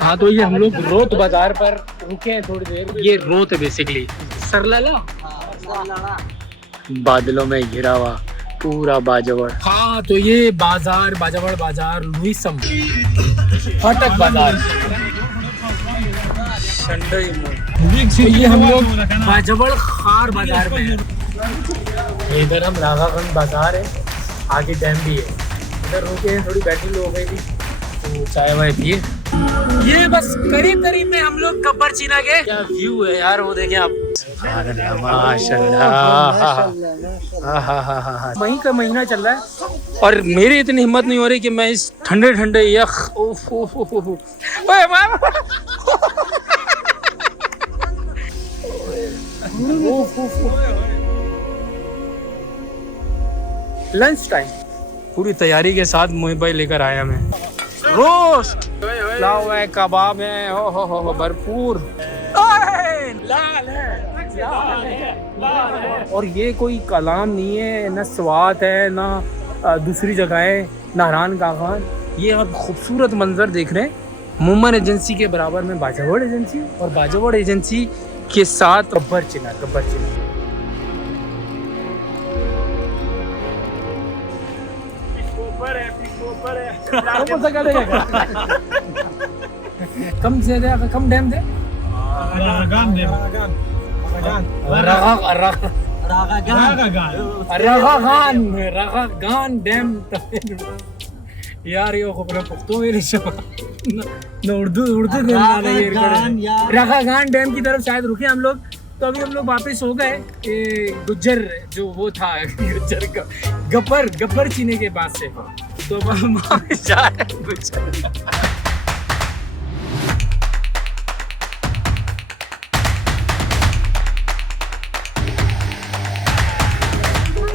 हाँ तो ये हम लोग रोत बाजार पर रुके हैं थोड़ी देर। ये रोत है बेसिकली सरलाला बादलों में घिरा हुआ पूरा बाजावड़। हाँ तो ये बाजार बाजावड़ बाजार लुईसम फाटक बाजार तो ये हम लोग बाजावड़ खार बाजार में हैं। इधर हम रागागंज बाजार है, आगे डैम भी है। इधर रुके हैं, थोड़ी बैटरी लो हो गई थी तो चाय वाय पिए। ये बस करीब करीब में हम लोग गब्बर चीना के। क्या व्यू है यार, वो देखें आप। माशाल्लाह मई का महीना चल रहा है और मेरी इतनी हिम्मत नहीं हो रही कि मैं इस ठंडे ठंडे यख लंच टाइम पूरी तैयारी के साथ मुंबई लेकर आया मैं। रोस्ट पुलाव है, कबाब है, हो भरपूर लाल है। और ये कोई कलाम नहीं है, ना स्वाद है ना दूसरी जगह है नारायण का खान। ये आप खूबसूरत मंजर देख रहे हैं। मुमन एजेंसी के बराबर में बाजावड़ एजेंसी और बाजावड़ एजेंसी के साथ गब्बर चीना। कम से कम डैम थे रागागान डैम यार यो खबर पुख्तो मेरी न उर्दू रागागान डैम की तरफ शायद रुके हम लोग। तो अभी हम लोग वापस हो गए गुज्जर जो वो था गुज्जर का गब्बर चीने के पास से। तो अब हम वापस जा रहे हैं गुज्जर।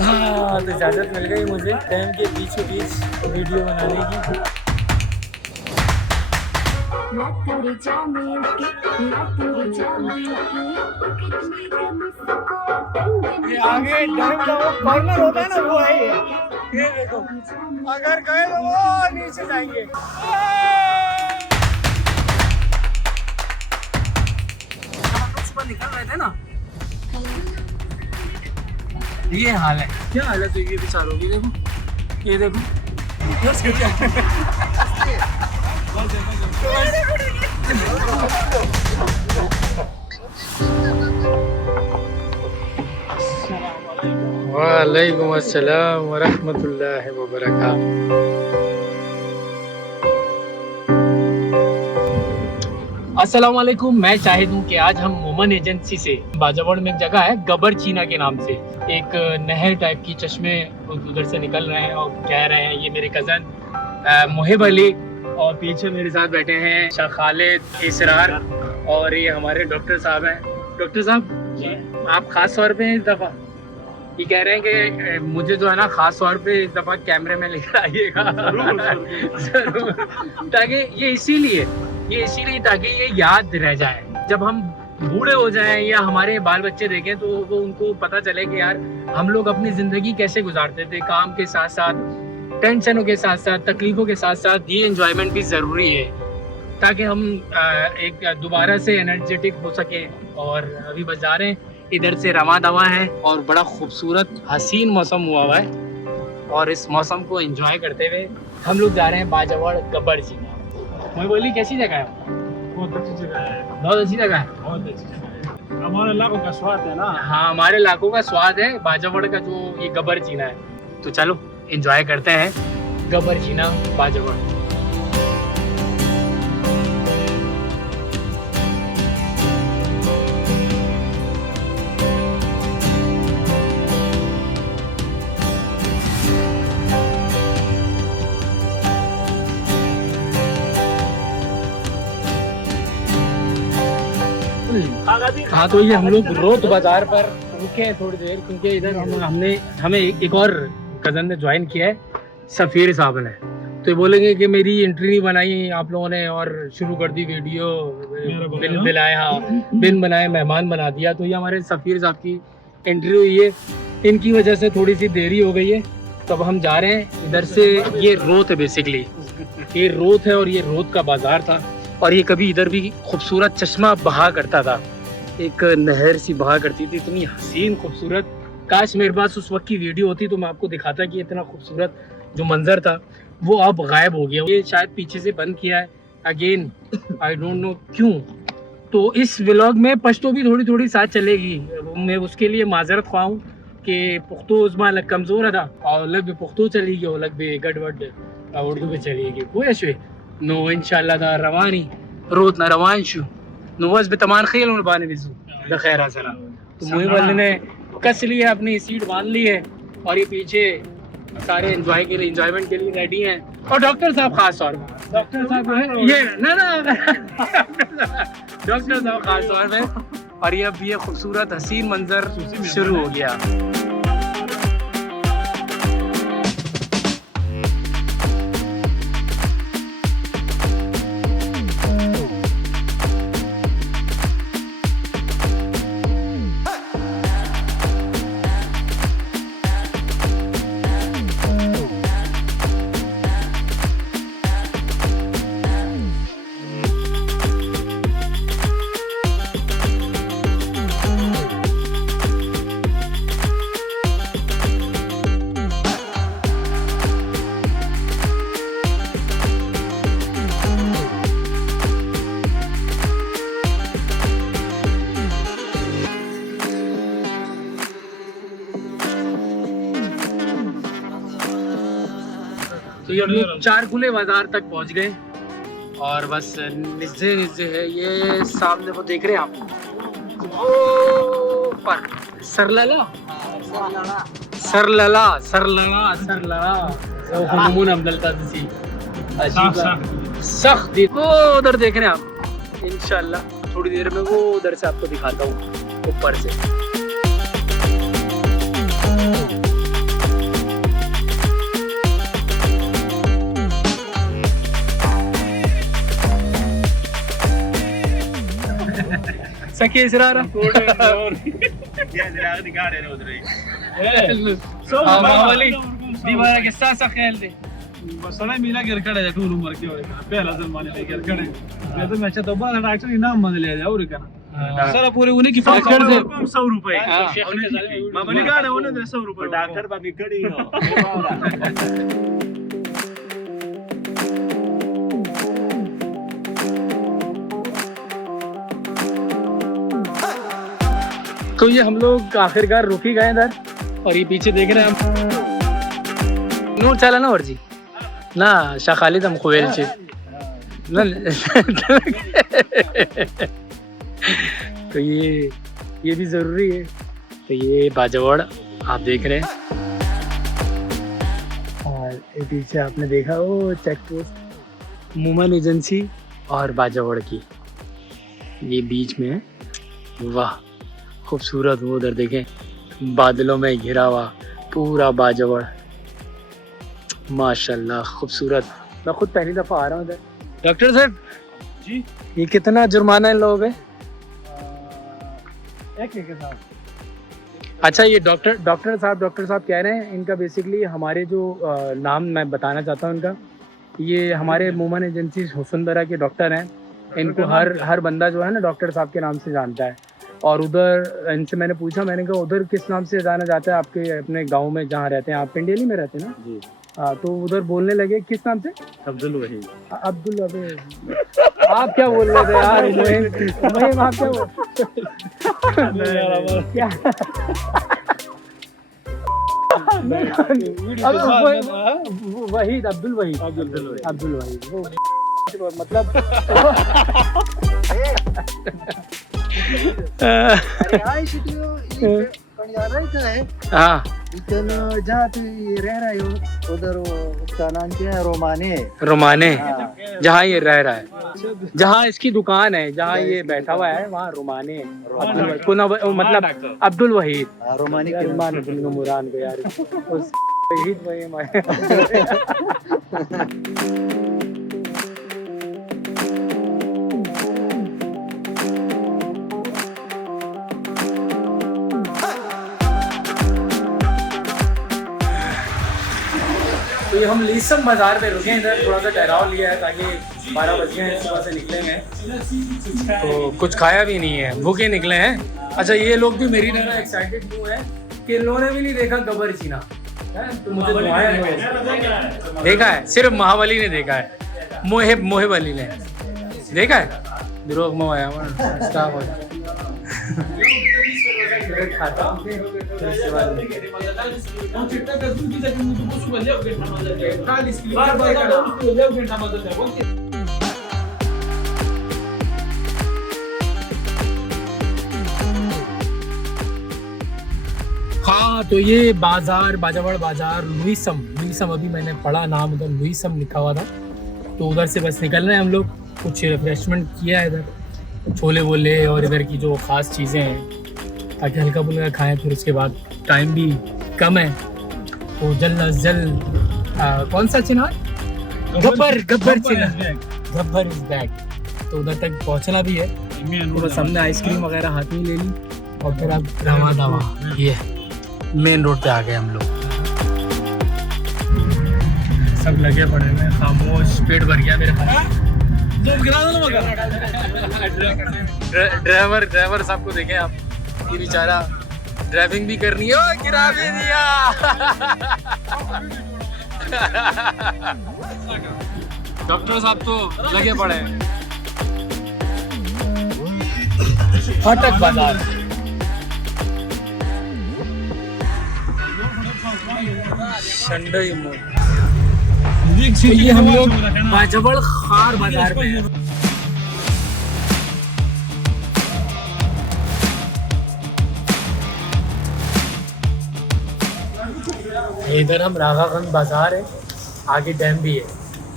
हाँ तो इजाज़त मिल गई मुझे डैम के बीचों बीच वीडियो बनाने की। ये आगे डैम का वो कॉर्नर होता है ना, वो है ये देखो। अगर गए तो वो नीचे जाएंगे। सुबह निकल रहे थे ना, ये हाल है। क्या हाल है? तो ये बेचारों की देखो, ये देखो। वालेकुम अस्सलाम व रहमतुल्लाहि व बरकातहू। अस्सलाम वालेकुम। मैं शाहिद हूँ कि आज हम मुमन एजेंसी से बाजावड़ में एक जगह है गब्बर चीना के नाम से, एक नहर टाइप की चश्मे उधर से निकल रहे हैं और कह रहे हैं। ये मेरे कज़न मुहिब अली और पीछे मेरे साथ बैठे हैं शाह खालिद, इसरार और ये हमारे डॉक्टर साहब हैं। डॉक्टर साहब आप ख़ास तौर पे इस दफ़ा ये कह रहे हैं कि मुझे जो है ना ख़ास तौर पे इस दफ़ा कैमरे में लेकर आइएगा ज़रूर, ताकि ये इसीलिए ताकि ये याद रह जाए। जब हम बूढ़े हो जाएं या हमारे बाल बच्चे देखें तो वो उनको पता चले कि यार हम लोग अपनी ज़िंदगी कैसे गुजारते थे, काम के साथ साथ, टेंशनों के साथ साथ, तकलीफ़ों के साथ साथ ये एंजॉयमेंट भी ज़रूरी है ताकि हम एक दोबारा से एनर्जेटिक हो सके। और अभी बस जा रहे हैं, इधर से रवा दवा है और बड़ा खूबसूरत हसीन मौसम हुआ है और इस मौसम को एंजॉय करते हुए हम लोग जा रहे हैं बाजावड़ गब्बर चीना। मैं बोली कैसी जगह है? बहुत अच्छी जगह है, बहुत अच्छी जगह है, बहुत अच्छी जगह है। हमारे इलाकों का स्वाद है ना। हाँ हमारे इलाकों का स्वाद है बाजावड़ का जो ये गब्बर चीना है। तो चलो एंजॉय करते हैं गब्बर चीना बाजावड़। हाँ तो ये हम लोग रोत बाजार पर रुके हैं थोड़ी देर, क्योंकि इधर हमें एक और कज़न ने ज्वाइन किया है, सफ़ीर साहब ने। तो ये बोलेंगे कि मेरी एंट्री नहीं बनाई आप लोगों ने और शुरू कर दी वीडियो, बिन बनाए मेहमान बना दिया। तो ये हमारे सफ़ीर साहब की एंट्री हुई है, इनकी वजह से थोड़ी सी देरी हो गई है। तो अब हम जा रहे हैं इधर से। ये रोत है बेसिकली, ये रोत है और ये रोत का बाज़ार था। और ये कभी इधर भी खूबसूरत चश्मा बहा करता था, एक नहर सी बहा करती थी, इतनी हसीन खूबसूरत। काश मेरे पास उस वक्त की वीडियो होती तो मैं आपको दिखाता कि इतना खूबसूरत जो मंजर था वो अब गायब हो गया। ये शायद पीछे से बंद किया है अगेन, आई डोंट नो क्यों। तो इस व्लॉग में पश्तो भी थोड़ी थोड़ी साथ चलेगी, मैं उसके लिए माजरत ख्वाह हूँ कि पुख्तो उसमें अलग कमज़ोर था और अलग भी पुख्तो चली गई, अलग भी गड़बड़ उर्दू भी चली गई। कोई अशे नो इंशाल्लाह दा रवानी रोत ना रवान शु नो बस बेतमान खेल और बाने बिजू द खैर सरा। तो मुहिम वाले ने कस लिया, अपनी सीट बांध ली है और ये पीछे सारे एंजॉयमेंट के लिए रेडी हैं। और डॉक्टर साहब खास तौर पर, डॉक्टर साहब है ये ना डॉक्टर साहब खास तौर पे। और ये अब ये खूबसूरत हसीन मंजर शुरू हो गया। तो ये हम लोग चार खुले बाजार तक पहुंच गए और बस निज्जे निज्जे है ये सामने वो देख रहे हैं आप वो पर सरलला सरलला सरलला सरलला वो हुनमुन अब्दुल कादसी अजीब सख्त वो उधर देख रहे हैं आप। इंशाल्लाह थोड़ी देर में वो उधर से आपको दिखाता हूँ ऊपर से। सके इसरारा मामली दीवार के साथ खेल दे बसड़ा मिला गिर खड़े है टूर उम्र के पहला जमाने में गिर खड़े मैं तो मैच तो बाहर डॉक्टर इनाम मान ले जाओ रे करना सारा पूरे उन्हीं की डॉक्टर से 100 रुपए मामली गाड़े उन्हें 100 रुपए डॉक्टर बाबी कड़ी हो। तो ये हम लोग आखिरकार रुक ही गए इधर और ये पीछे देख रहे हैं हम नूर चला ना और जी ना शाह खालिद हम खुवेल से तो ये भी ज़रूरी है। तो ये बाजवाड़ आप देख रहे हैं और ये पीछे आपने देखा वो चेक पोस्ट मोमन एजेंसी और बाजवाड़ की ये बीच में है। वाह खूबसूरत वो उधर देखें बादलों में घिरा हुआ पूरा बाजवाड़ माशाल्लाह खूबसूरत। मैं खुद पहली दफ़ा आ रहा हूँ इधर। डॉक्टर साहब जी ये कितना जुर्माना इन लोगों पे? एक के साथ। अच्छा ये डॉक्टर साहब कह रहे हैं इनका बेसिकली हमारे जो नाम मैं बताना चाहता हूँ इनका, ये हमारे मोमन एजेंसी हुसनदरा के डॉक्टर हैं। इनको हर बंदा जो है ना डॉक्टर साहब के नाम से जानता है। और उधर इनसे मैंने पूछा, मैंने कहा उधर किस नाम से जाना जाता है आपके अपने गांव में जहाँ रहते हैं आप? पिंडेली में रहते हैं ना जी। तो उधर बोलने लगे किस नाम से? अब्दुल वहीद। अब्दुल वहीद आप क्या बोल रहे थे यार? मुहिम आप क्या वहीद अब्दुल वहीद वो मतलब हाँ जहाँ तू रह रहा है उधर उसका नाम क्या है? रोमाने जहाँ ये रह रहा है, जहाँ इसकी दुकान है, जहाँ ये बैठा हुआ है वहाँ रोमाने मतलब अब्दुल वहीद रोमानी के मुरान को यार तो ये हम लीसम बाजार में रुके हैं, इधर थोड़ा सा ठहराव लिया है ताकि 12 बज गए हैं, सुबह से निकलेंगे तो कुछ खाया भी नहीं है, भूखे निकले हैं। अच्छा ये लोग भी मेरी तरह एक्साइटेड क्यों है कि इन्होंने भी नहीं देखा गब्बर चीना है, तो मुझे दुआएं देखा है, सिर्फ महाबली ने देखा है, मोहिब अली ने देखा है। द्रोग मोया खाता हाँ। तो ये बाजार बाजावड़ बाजार लुइसम अभी मैंने पढ़ा नाम उधर लुइसम लिखा हुआ था, तो उधर से बस निकल रहे हैं हम लोग। कुछ रिफ्रेशमेंट किया है इधर, छोले वोले और इधर की जो ख़ास चीज़ें हैं ताकि हल्का फुल्का खाएं, फिर उसके बाद टाइम भी कम है तो जल्द अज जल्द कौन सा चिनार गब्बर चिनार गब्बर इज बैक, तो उधर तक पहुंचना भी है। तो बस हमने आइसक्रीम वगैरह हाथ में ले ली और फिर अब रवा दवा ये मेन रोड पे आ गए हम लोग। सब लगे पड़े हुए खामोश, पेट भर गया मेरे पास। ड्राइवर सबको देखें आप, ये बेचारा ड्राइविंग भी करनी है, गिरा भी दिया। डॉक्टर साहब तो लगे पड़े हैं। फाटक बाजार शंडई मोड़, ये हम लोग बाजावड़ खार बाजार में हैं। इधर हम राघागंज बाजार है, आगे डैम भी है।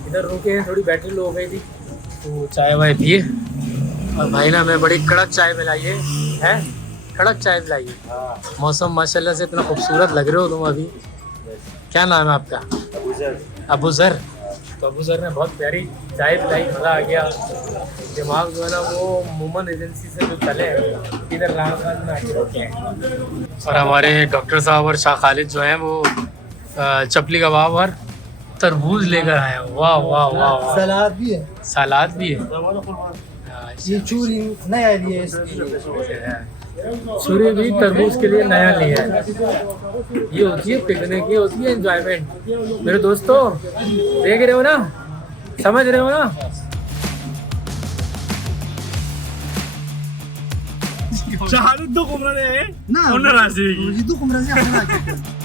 इधर रुके हैं, थोड़ी बैटरी लो हो गई थी तो चाय वाय पिए, और भाई ना हमें बड़ी कड़क चाय मिलाइए है, कड़क चाय पिलाइए। मौसम माशाल्लाह से इतना खूबसूरत लग रहे हो तुम अभी। क्या नाम है आपका? अबू ज़र। तो अबू ज़र ने बहुत प्यारी चाय पिलाई, मज़ा आ गया। दिमाग जो है ना वो मोमन एजेंसी से जो चले इधर रामगंज में आके रुके हैं। और हमारे डॉक्टर साहब और शाह खालिद जो हैं वो चपली कबाब और तरबूज लेकर आए हैं। वाह वाह वाह वाह। सलाद भी है, सलाद भी है। ये चूरी नया लिए इसलिए, सूर्य भी तरबूज के लिए नया लिया है। ये होती है पिकनिक, ये होती है एंजॉयमेंट। मेरे दोस्तों देख रहे हो ना, समझ रहे हो ना? शहादत दो कुमरा रे ना ओनर आसेगी ये दो कुमरा से आना है।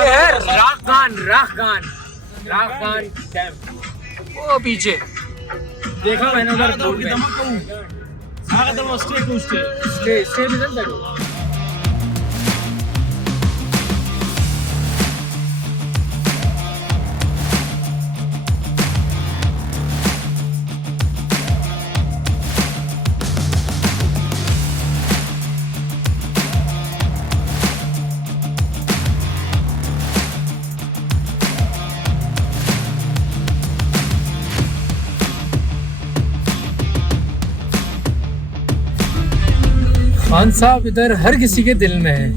ये है राखगान डैम, वो पीछे देखा मैंने उधर बोर्ड पे। स्टे भी नहीं लगा। खान साहब इधर हर किसी के दिल में है,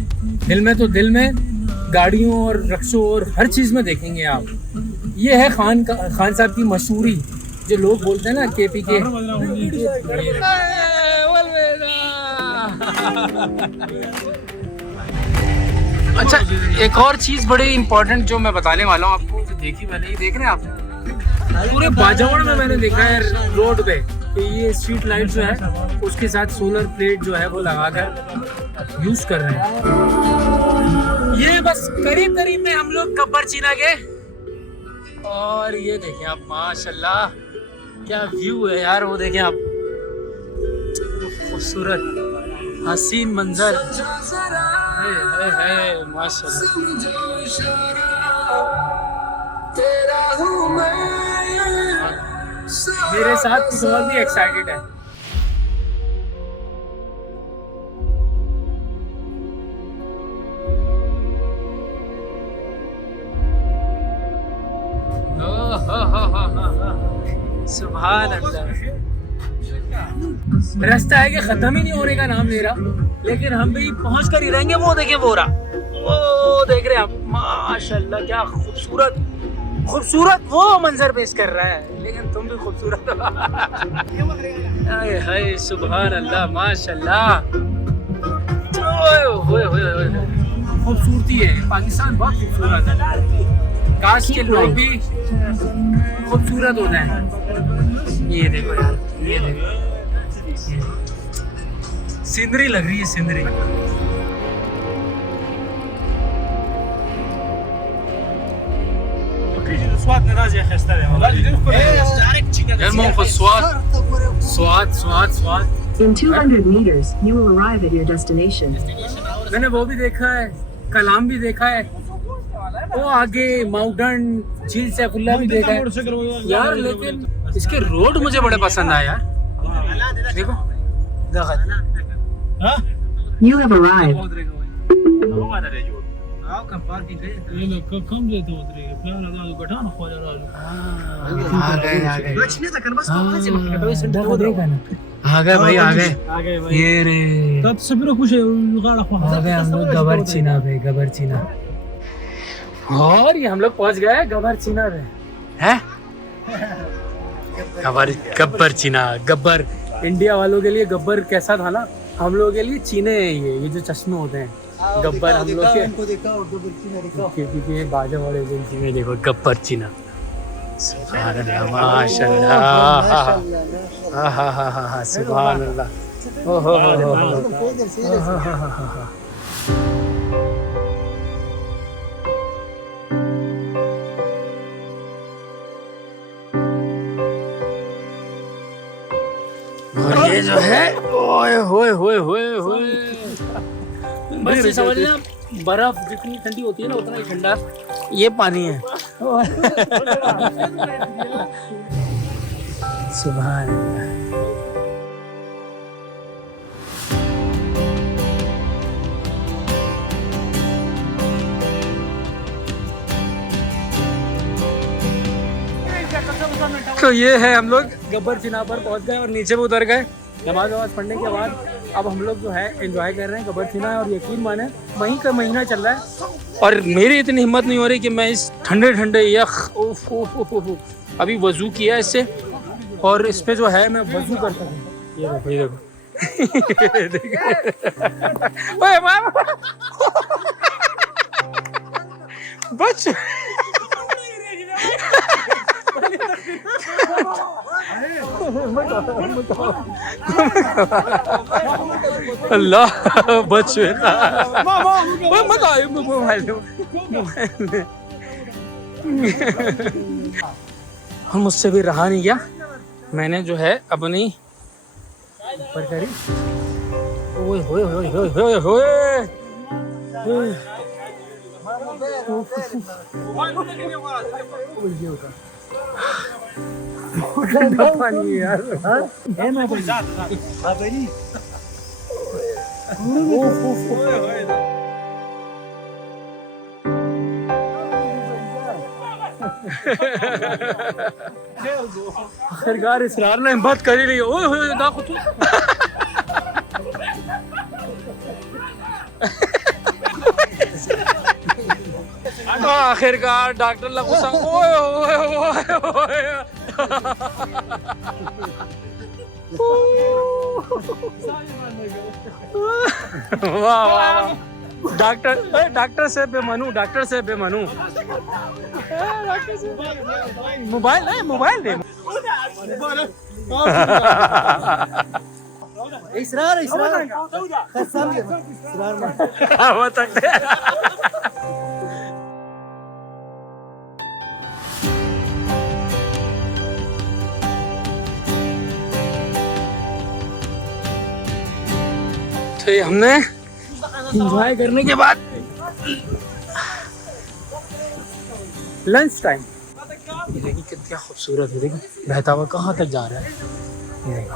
दिल में तो दिल में, गाड़ियों और रक्शों और हर चीज़ में देखेंगे आप। ये है खान साहब की मशहूरी, जो लोग बोलते हैं ना केपी के। अच्छा एक और चीज़ बड़ी इम्पोर्टेंट जो मैं बताने वाला हूँ आपको, जो देखी मैंने, ये देख रहे हैं आप पूरे बाजावड़ में मैंने देखा है रोड पे कि ये स्ट्रीट लाइट जो है उसके साथ सोलर प्लेट जो है वो लगाकर यूज कर रहे हैं। ये बस करीब में हम लोग गब्बर चीना के, और ये देखें आप माशाल्लाह क्या व्यू है यार, वो देखें आप, खूबसूरत हसीन मंजर है माशाल्लाह। मेरे साथ कुछ और भी एक्साइटेड है। सुभान अल्लाह, रास्ता है कि खत्म ही नहीं होने का नाम ले रहा, लेकिन हम भी पहुंच कर ही रहेंगे। वो देखे वो रहा, वो देख रहे हैं आप, माशाल्लाह क्या खूबसूरत खूबसूरत वो मंजर पेश कर रहा है, लेकिन तुम भी खूबसूरत हो। हाय हाय सुभान अल्लाह माशाल्लाह, ओए खूबसूरती है। पाकिस्तान बहुत खूबसूरत है, काश के लोग भी खूबसूरत होते हैं। ये देखो यार, ये देखो, सिंदरी लग रही है, सिंदरी। स्वाद। In 200 meters, you will arrive at your destination. मैंने वो भी देखा है, कलाम भी देखा है, वो आगे माउंटेन झील सैफुल्ला भी देखा है यार, लेकिन इसके रोड मुझे बड़े पसंद आए यार। देखो You have arrived. आ गए भाई, आ गए। ये रे आ गए हम लोग गबरचीना पे, गबरचीना। और ये हम लोग पहुंच गए गबरचीना पे, हैं? गब्बरचीना, गब्बर इंडिया वालों के लिए गब्बर कैसा था ना, हम लोगों के लिए चीने हैं ये जो चश्मे होते हैं, गब्बर हम लोग के। क्योंकि बाजावाड़ एजेंसी में देखो गब्बरचीना, सुभान अल्लाह माशाल्लाह, सुभान अल्लाह, ओहो और ये जो है, ओए होए होए होए होए, बस ये समझना बर्फ जितनी ठंडी होती है ना उतना ही ठंडा ये पानी है। सुभान अल्लाह। तो ये है, हम लोग गब्बरचीना पर पहुंच गए और नीचे भी उतर गए नमाज वमाज पढ़ने के बाद। अब हम लोग जो है एंजॉय कर रहे हैं गब्बरचीना, और यकीन माने मई का महीना चल रहा है और मेरी इतनी हिम्मत नहीं हो रही कि मैं इस ठंडे ठंडे यख अभी वजू किया इससे, और इस पे जो है मैं वजू कर सकूँ। ये देखो, ये देखो ओए बच अल्लाह बच मत आए मोबाइल और मुझसे भी रहा नहीं गया, मैंने जो है अपनी ऊपर करी। ओए होए होए होए होए होए पानी यार, आखिरकार इसरार ने हिम्मत कर ही ली। ओए होए देखो तू, आखिरकार डॉक्टर लगूसा। ओए ओए ओए वाह वाह, डॉक्टर से बेमनू, डॉक्टर से बेमनू। मोबाइल है, मोबाइल दे। इसरार वो तक तो ये हमने एंजॉय करने के बाद लंच टाइम, ये देखिए कितना खूबसूरत है, देखिए बहता हुआ कहाँ तक जा रहा है। ये देखो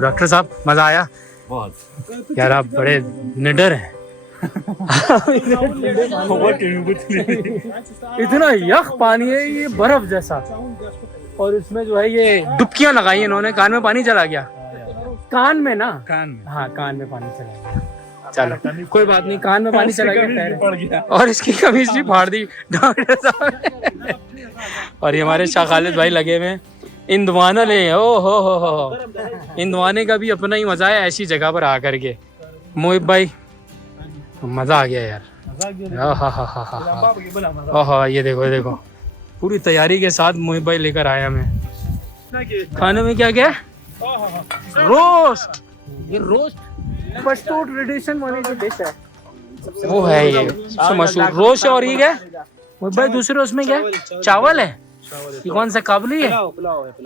डॉक्टर साहब, मजा आया बहुत यार, आप बड़े निडर हैं। इतना यख पानी है, ये बर्फ जैसा। और इसमें जो है ये डुबकियां लगाई इन्होंने। कान में पानी चला गया, कान में ना, कान में। हाँ कान में पानी चला गया। चलो कोई बात नहीं, कान में पानी चला गया पड़ गया। और इसकी कमीज भी फाड़ दी डॉक्टर साहब ने। और ये हमारे शाह खालिद भाई लगे हुए इंदवाना ले, ओ हो इंदवाने का भी अपना ही मजा है ऐसी जगह पर आकर के। मोहिब भाई मजा आ गया यार। हाँ ये देखो पूरी तैयारी के साथ मोहिब भाई लेकर आया मैं। खाने में क्या क्या है? रोस्ट। ये रोस्ट पश्तो ट्रेडिशन वाली जो डिश है वो है ये सबसे मशहूर रोस्ट है। और ये क्या है मोहिब भाई दूसरे उसमें क्या है? चावल है। ये कौन सा काबुली है? पुलाव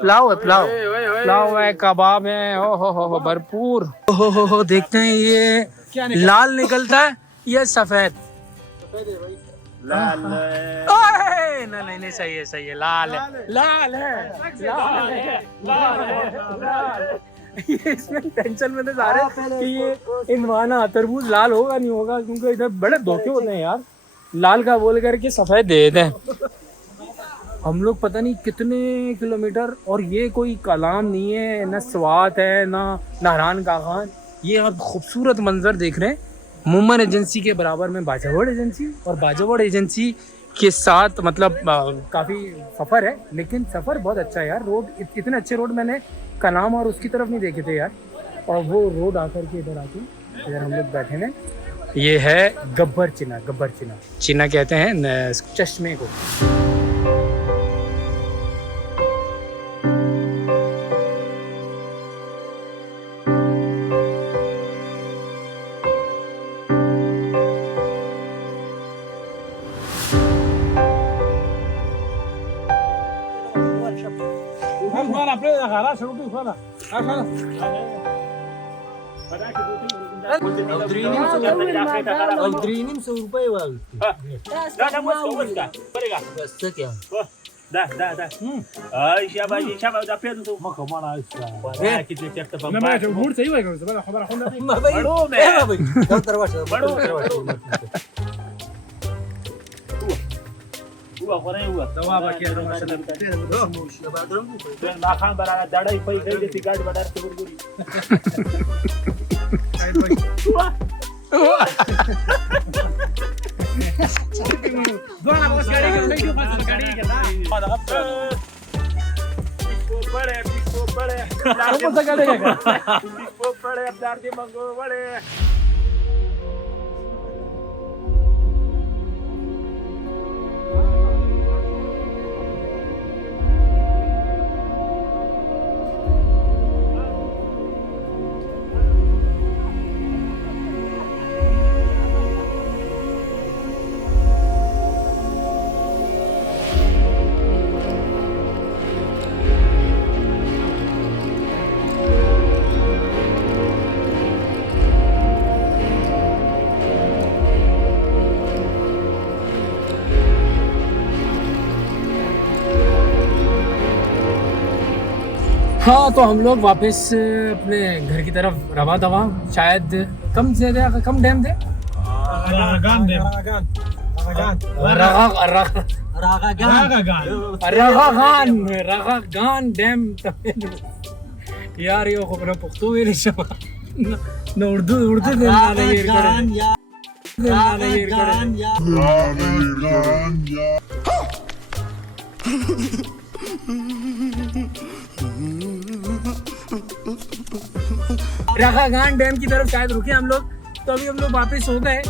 है, कबाब है, ओ हो भरपूर। हो देखते हैं ये लाल निकलता है या सफेद? लाल नहीं सही है लाल है। ये इसमें टेंशन में तो जा रहे कि ये इंदवाना तरबूज लाल होगा नहीं होगा, क्योंकि इधर बड़े धोखे होते हैं यार। लाल का बोल करके सफेद दे देते हैं। हम लोग पता नहीं कितने किलोमीटर, और ये कोई कलाम नहीं है, ना स्वात है ना नारायण का खान। ये आप खूबसूरत मंजर देख रहे हैं। मोमन एजेंसी के बराबर में बाजावड़ एजेंसी, और बाजावड़ एजेंसी के साथ मतलब काफ़ी सफ़र है, लेकिन सफ़र बहुत अच्छा है यार। रोड इतने अच्छे रोड मैंने कलाम और उसकी तरफ नहीं देखे थे यार। और वो रोड आकर के इधर आके इधर हम लोग बैठे हैं। ये है गब्बर चीना कहते हैं चश्मे को। हाँ तो हम लोग वापस अपने घर की तरफ रवा दवा। शायद कम डैम थे। रगागान डैम यार यो खबर पुख्तो वेले शबा न उर्दू देना नहीं रगागान डैम की तरफ शायद रुके हम लोग। तो अभी हम लोग वापस हो गए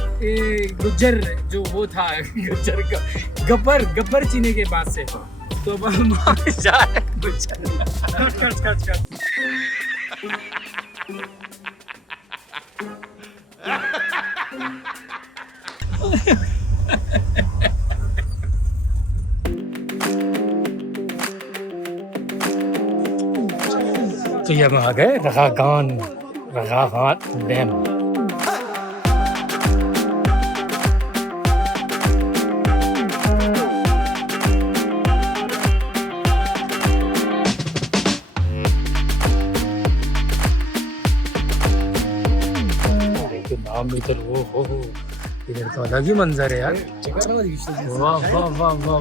गुज्जर जो वो था गुज्जर का गब्बर चीने के पास से। तो अब हम वापस जा रहे हैं गुज्जर। तो ये हम आ गए रगागान डैम। नाम भी तो हो इधर तो अलग ही मंजर है यार। वाह वाह वाह वाह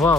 वाह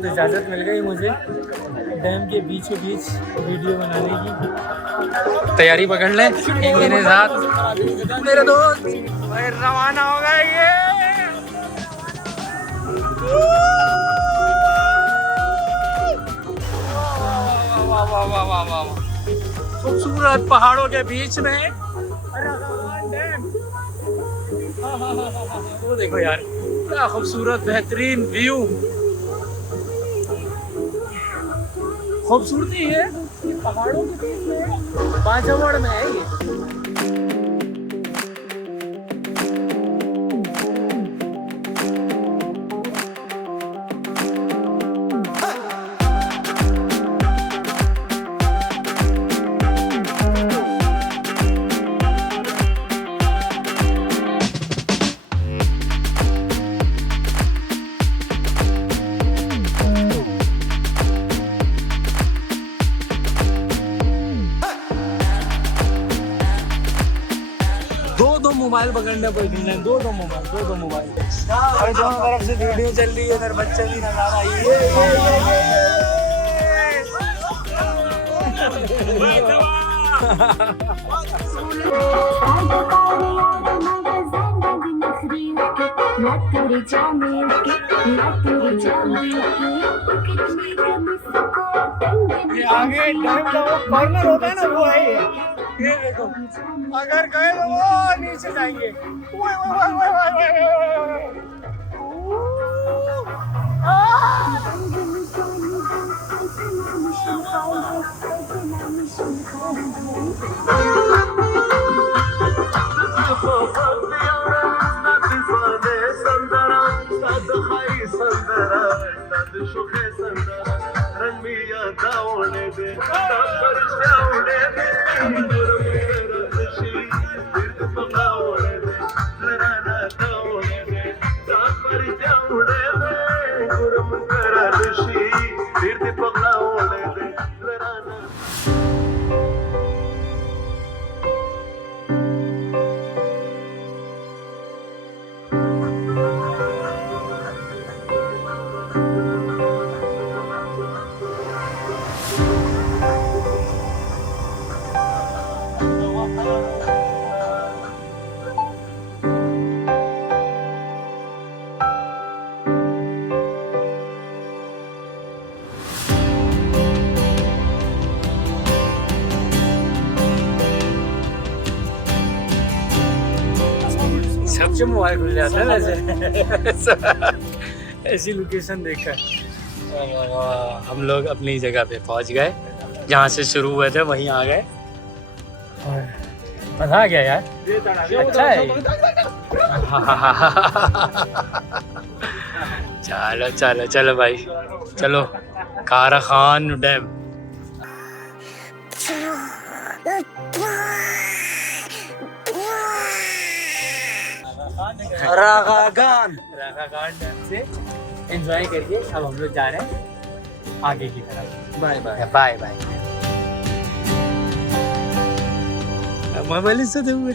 तो इजाज़त मिल गई मुझे डैम के बीच वीडियो बनाने की। तैयारी पकड़ लें मेरे साथ, मेरे दोस्त रवाना हो गए। ये वाह वाह वाह वाह वाह, खूबसूरत पहाड़ों के बीच में डैम। वो देखो यार क्या खूबसूरत बेहतरीन व्यू, खूबसूरती है ये पहाड़ों के बीच में, बाजावड़ में है ये। दो मोबाइल पकड़ने पड़ेंगे, दो मोबाइल। और दोनों तरफ से वीडियो चल रही है, इधर बच्चे भी नजर आ रही है। आगे कॉर्नर होता है ना, वो है ये देखो, अगर गए तो वो नीचे जाएंगे। सबसे मोबाइल खुल जाता है वैसे ऐसी लोकेशन देखकर। हम लोग अपनी जगह पे पहुंच गए, जहाँ से शुरू हुए थे वहीं आ गए। मजा आ गया यार, अच्छा है। चलो चलो चलो भाई, चलो कारा खान डैम। रागागान डैम से एंजॉय करके अब हम लोग जा रहे हैं आगे की तरफ। Bye bye bye bye. Mobile से हुए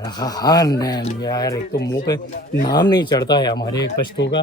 हाँ नहीं यार, एक तो मुंह पे नाम नहीं चढ़ता है हमारे पश्तो का।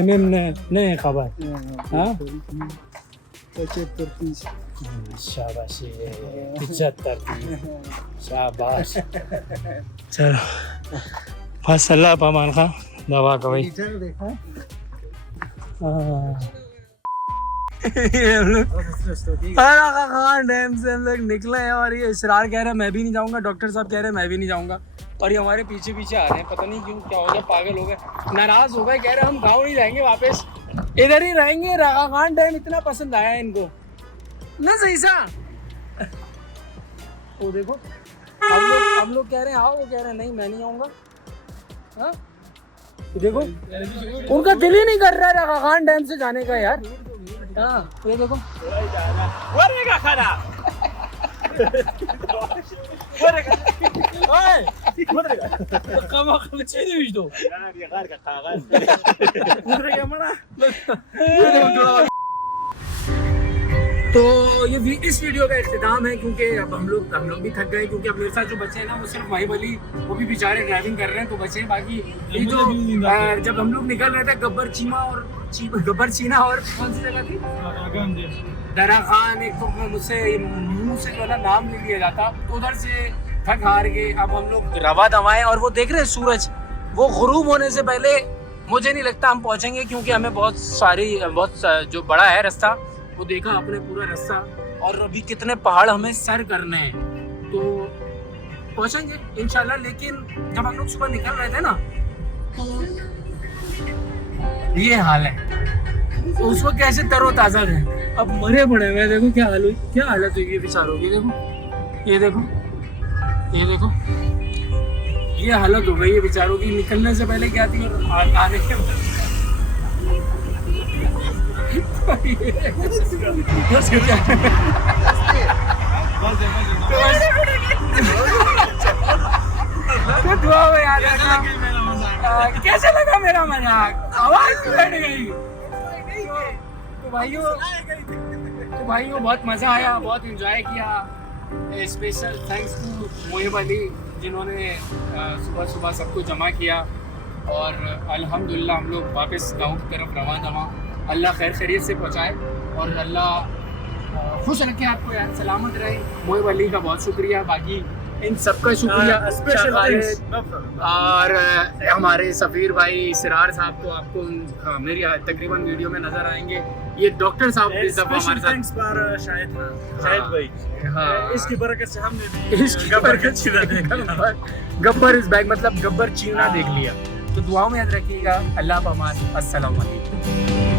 एमएम ने खबर हां 75 शाबाश 75 शाबाश चलो बस अल्लाह पामान खां दवा का भाई टीचर देखा खान डैम से हम लोग निकले हैं और ये इसरार कह रहा है मैं भी नहीं जाऊंगा, डॉक्टर साहब कह रहे हैं मैं भी नहीं जाऊंगा, और ये हमारे पीछे पीछे आ रहे हैं। पता नहीं क्यों, क्या हो गया, पागल हो गए, नाराज हो गए, कह रहे हम गाँव नहीं जाएंगे, वापस इधर ही रहेंगे। रागा खान डैम इतना पसंद आया है इनको ना, सही सा। वो देखो हम लोग कह रहे हैं आओ, वो कह रहे हैं नहीं मैं नहीं आऊंगा। हाँ देखो उनका दिल ही नहीं कर रहा है रागा खान डैम से जाने का यार। हाँ ये देखो तो ये भी इस वीडियो का इख्तिताम है, क्योंकि अब हम लोग भी थक गए, क्योंकि अब मेरे साथ जो बच्चे हैं ना वो सिर्फ वाहिब अली, वो भी बेचारे ड्राइविंग कर रहे हैं, तो बच्चे हैं। बाकी ये जो जब हम लोग निकल रहे थे गब्बर चीना और कौन सी जगह थी, दरा खान, एक तो मुझसे मुंह से जो है ना नाम नहीं लिया जाता, तो उधर से थक हार के अब हम लोग रवा दवाएं। और वो देख रहे हैं सूरज, वो गुरूब होने से पहले मुझे नहीं लगता हम पहुंचेंगे, क्योंकि हमें बहुत जो बड़ा है रास्ता वो देखा आपने पूरा रास्ता, और अभी कितने पहाड़ हमें सर करने हैं, तो पहुंचेंगे इंशाल्लाह। लेकिन जब हम लोग सुबह निकल रहे थे ना तो ये हाल है, तो उस वक्त कैसे तरोताजा थे, अब मरे पड़े हुए। देखो क्या हाल हुई, क्या हालत हुई है बेचारों की। देखो ये देखो ये हालत हो गई है बेचारों की, निकलने से पहले क्या थी और आने के बाद। तो दुआ में याद रखना। कैसे लगा मेरा मजाक, आवाज बैठ गई। तो भाइयों बहुत मजा आया, बहुत एंजॉय किया। Special thanks to Mohib Ali जिन्होंने सुबह सबको जमा किया, और अल्हम्दुलिल्लाह हम लोग वापस गाँव की तरफ रवाना हुआ। अल्लाह खैर खैरियत से पहुँचाए और अल्लाह खुश रखे आपको यार, सलामत रहे। मोहिब अली का बहुत शुक्रिया, बाकी इन सबका शुक्रिया, और हमारे सफ़ीर भाई सिरार साहब को आपको मेरी तकरीबन वीडियो में नज़र आएंगे। ये डॉक्टर साहब इस दफ़ा हमारे साथ, शाहिद भाई, हाँ इसकी बरकत से हमने भी गब्बर इस बैग मतलब गब्बर चीना देख लिया। तो दुआओं में याद रखिएगा। अल्लाह पामान, अस्सलाम वालेकुम।